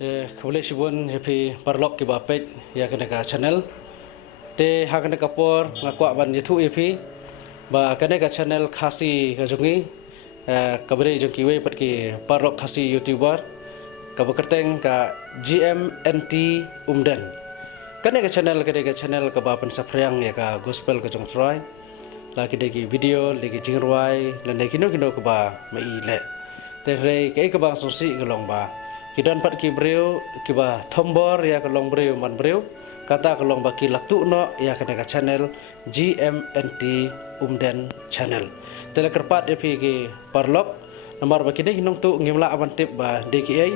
Kembali sibun happy parlok ke bapet ya kena ka channel te ha kena kapor ngakwa ban yathu epi ba kena ka channel khasi ka jungi kabri jong kiwe pat ki parlok khasi youtuber ka bakerteng ka GMNT Umden kena ka channel ka ba pen saprang ya ka gospel ka jong troy la ki de ki video legi jingruai la ne kino ka ba mai le te re ke ka bang sosi gelong ba kidan pat ki breu ki ba thombor ya kalong breu man breu kata kalong ba ki latu no ya kena ka channel GMNT Umden channel tele kerpat epi ki parlok nomor ba kini hinong tu ngimla aban tip ba DKA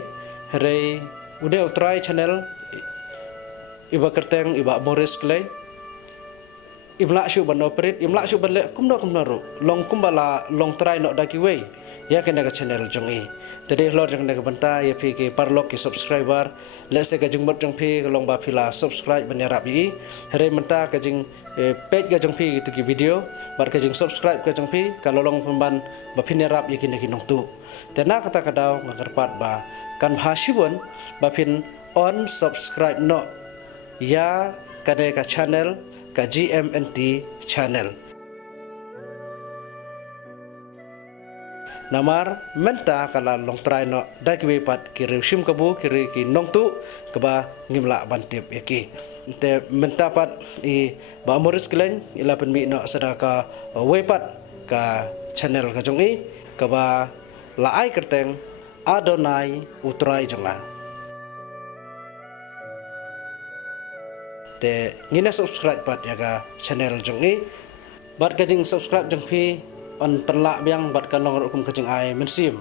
re ude utrai channel iba kerteng iba Boris Clay imla shu ban operate imla shu ban le kumno ro long kumbala long try no daki way ya kena ka channel jongi tadi lor jang na banta ya pi ke parlok ke subscriber lese ka jingmat jang pi long ba pila subscribe ban yarap yi here menta ka jing page ka jang pi tu ki video bar ka jing subscribe ka jang pi ka lolong pemban ba pin yarap yi kini kinong tu tena kata kadaw ngakarpat ba kan hasibon ba pin on subscribe no ya kade ka channel ka GMNT channel namar menta kala long try no dakwe pat ki reusim kabu kiri ki nongtu kaba ngimla bantip yaki te menta pat I ba Morris Glen ila pen mi no sadaka wepat ka channel ka jongi kaba laai kerteng Adonai utrai jonga te ngina subscribe pat ya ka channel jongi bat ka jing subscribe jong pi on perlak biang bat kan long rukum kajing ai mensim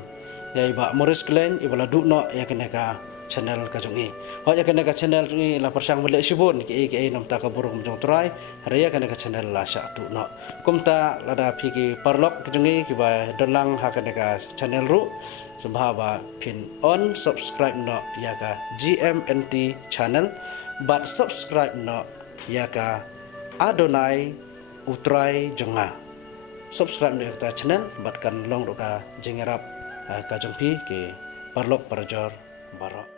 ya iba Morris Glen iba la dukno ya kena ka channel ka jongi ho ya kena ka channel ni la persang bele sibun ki nom ta ka burung jong trai raya kena ka channel la sha tu no kumta lada pi ki parlok ka jongi ki ba dolang ha kena ka channel ru sembaba pin on subscribe no ya ka GMNT channel bat subscribe no ya ka Adonai utrai jonga subscribe ni kita channel batkan long roka jengerap ka jongpi ke parlok parjor barok